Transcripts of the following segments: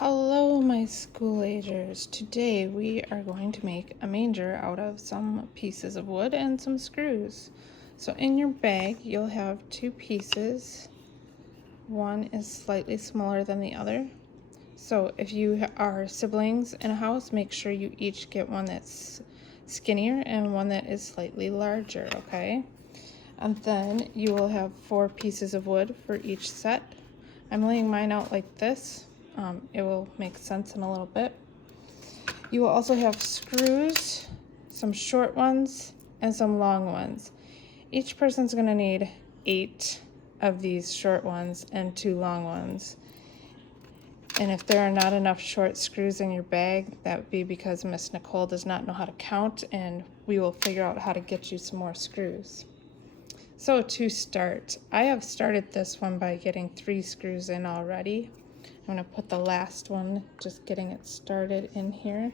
Hello, my school agers. Today we are going to make a manger out of some pieces of wood and some screws. So in your bag you'll have two pieces. One is slightly smaller than the other. So if you are siblings in a house, make sure you each get one that's skinnier and one that is slightly larger, okay? And then you will have 4 pieces of wood for each set. I'm laying mine out like this. It will make sense in a little bit. You will also have screws, some short ones and some long ones. Each person's going to need 8 of these short ones and 2 long ones. And if there are not enough short screws in your bag, that would be because Miss Nicole does not know how to count, and we will figure out how to get you some more screws. So to start, I have started this one by getting 3 screws in already. I'm going to put the last one, just getting it started in here.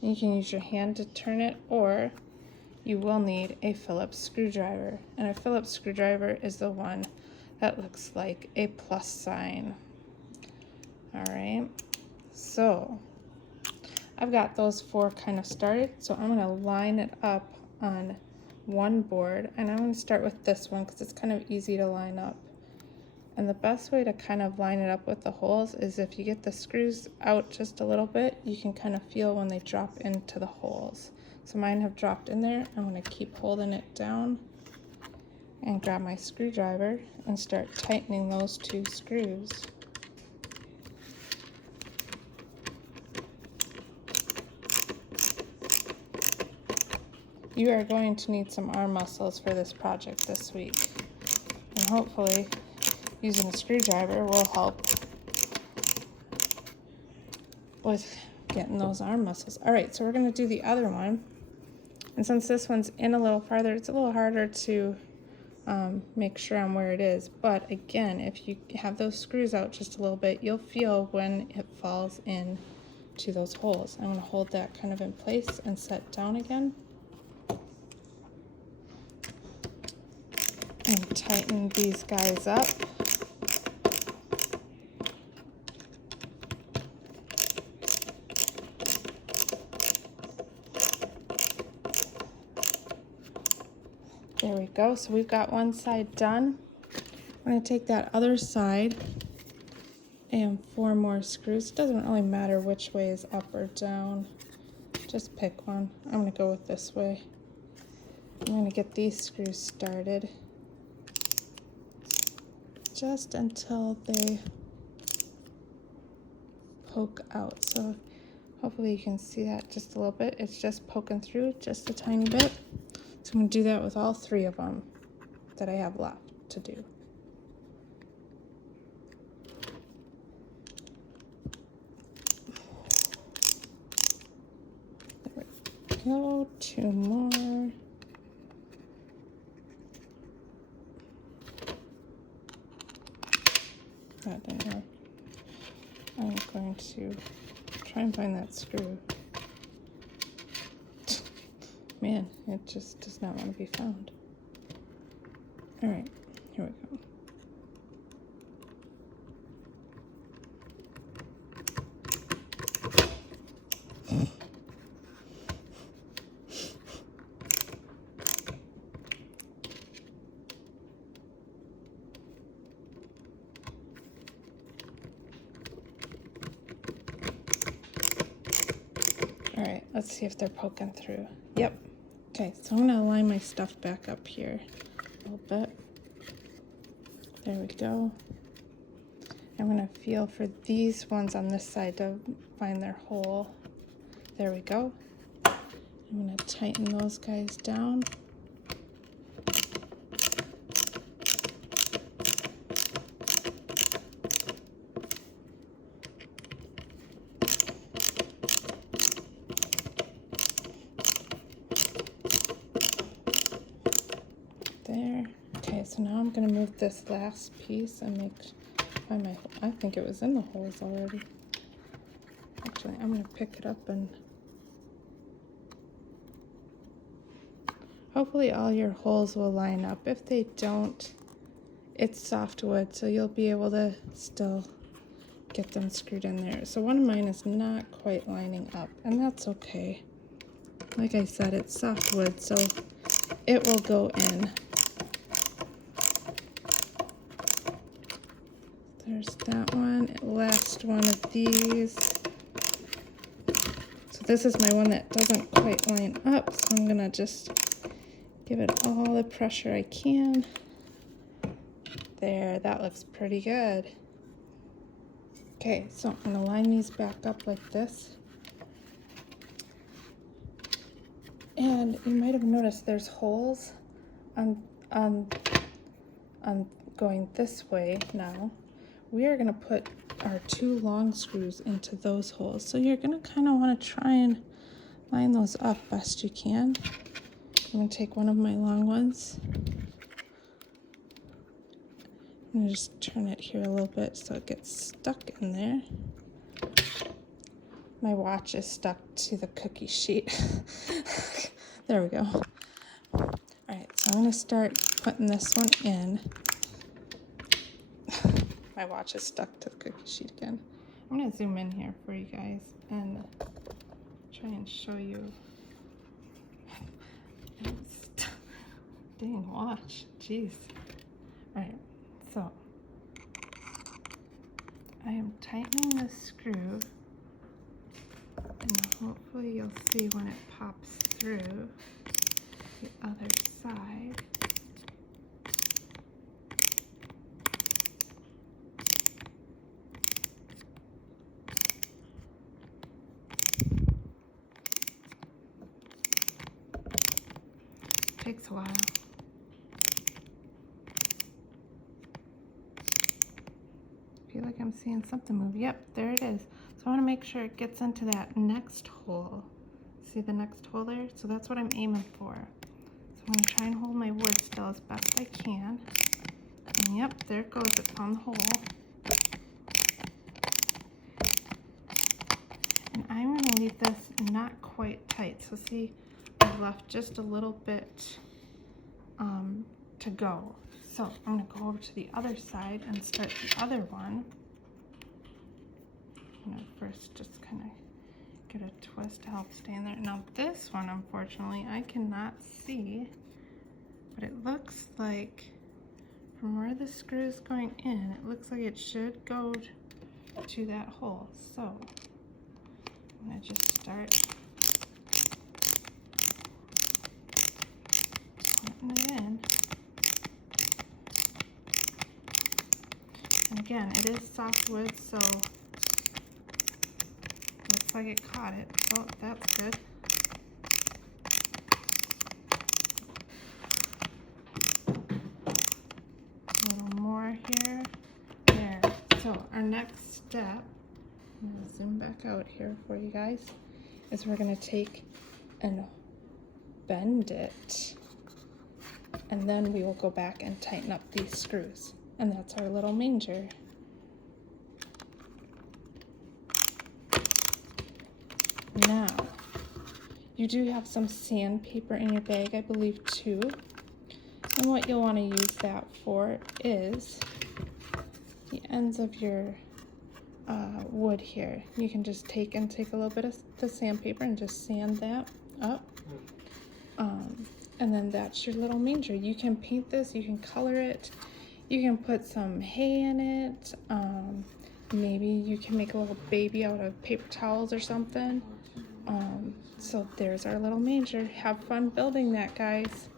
You can use your hand to turn it, or you will need a Phillips screwdriver. And a Phillips screwdriver is the one that looks like a plus sign. All right, so I've got those 4 kind of started, so I'm going to line it up on one board, and I'm going to start with this one because it's kind of easy to line up. And the best way to kind of line it up with the holes is if you get the screws out just a little bit, you can kind of feel when they drop into the holes. So mine have dropped in there. I'm going to keep holding it down and grab my screwdriver and start tightening those 2 screws. You are going to need some arm muscles for this project this week, and hopefully using a screwdriver will help with getting those arm muscles. All right, so we're going to do the other one, and since this one's in a little farther, it's a little harder to make sure on where it is, but again, if you have those screws out just a little bit, you'll feel when it falls in to those holes. I'm going to hold that kind of in place and set down again. And tighten these guys up. There we go. So we've got one side done. I'm going to take that other side and 4 more screws. It doesn't really matter which way is up or down. Just pick one. I'm going to go with this way. I'm going to get these screws started just until they poke out. So hopefully you can see that just a little bit. It's just poking through just a tiny bit. So I'm going to do that with all 3 of them that I have left to do. There we go. 2 more. That didn't work. I'm going to try and find that screw. Man, it just does not want to be found. All right, here we go. All right, let's see if they're poking through. Yep. Okay, so I'm going to line my stuff back up here a little bit. There we go. I'm going to feel for these ones on this side to find their hole. There we go. I'm going to tighten those guys down. There. Okay, so now I'm going to move this last piece and find my, I think it was in the holes already. Actually, I'm going to pick it up and hopefully all your holes will line up. If they don't, it's soft wood, so you'll be able to still get them screwed in there. So one of mine is not quite lining up, and that's okay. Like I said, it's soft wood, so it will go in. There's that one. Last one of these. So this is my one that doesn't quite line up, so I'm gonna just give it all the pressure I can. There, that looks pretty good. Okay, so I'm gonna line these back up like this. And you might have noticed there's holes on going this way now. We are gonna put our 2 long screws into those holes. So you're gonna kind of want to try and line those up best you can. I'm gonna take one of my long ones. I'm gonna just turn it here a little bit so it gets stuck in there. My watch is stuck to the cookie sheet. There we go. All right, so I'm gonna start putting this one in. My watch is stuck to the cookie sheet again. I'm gonna zoom in here for you guys and try and show you. Dang watch, jeez. All right, so I am tightening the screw, and hopefully you'll see when it pops through the other side. Takes a while. I feel like I'm seeing something move. Yep, there it is. So I want to make sure it gets into that next hole. See the next hole there? So that's what I'm aiming for. So I'm going to try and hold my wood still as best I can. And yep, there it goes. It found the hole. And I'm going to leave this not quite tight. So see, I've left just a little bit to go. So I'm going to go over to the other side and start the other one. I'm going to first just kind of get a twist to help stay in there. Now this one, unfortunately, I cannot see, but it looks like from where the screw is going in, it looks like it should go to that hole. So I'm going to just start putting it in. And again, it is soft wood, so looks like it caught it. So that's good. A little more here. There. So our next step, I'm going to zoom back out here for you guys, is we're going to take and bend it, and then we will go back and tighten up these screws. And that's our little manger. Now, you do have some sandpaper in your bag, I believe, too. And what you'll want to use that for is the ends of your wood here. You can just take a little bit of the sandpaper and just sand that up. And then that's your little manger. You can paint this, you can color it, you can put some hay in it. Maybe you can make a little baby out of paper towels or something. So there's our little manger. Have fun building that, guys.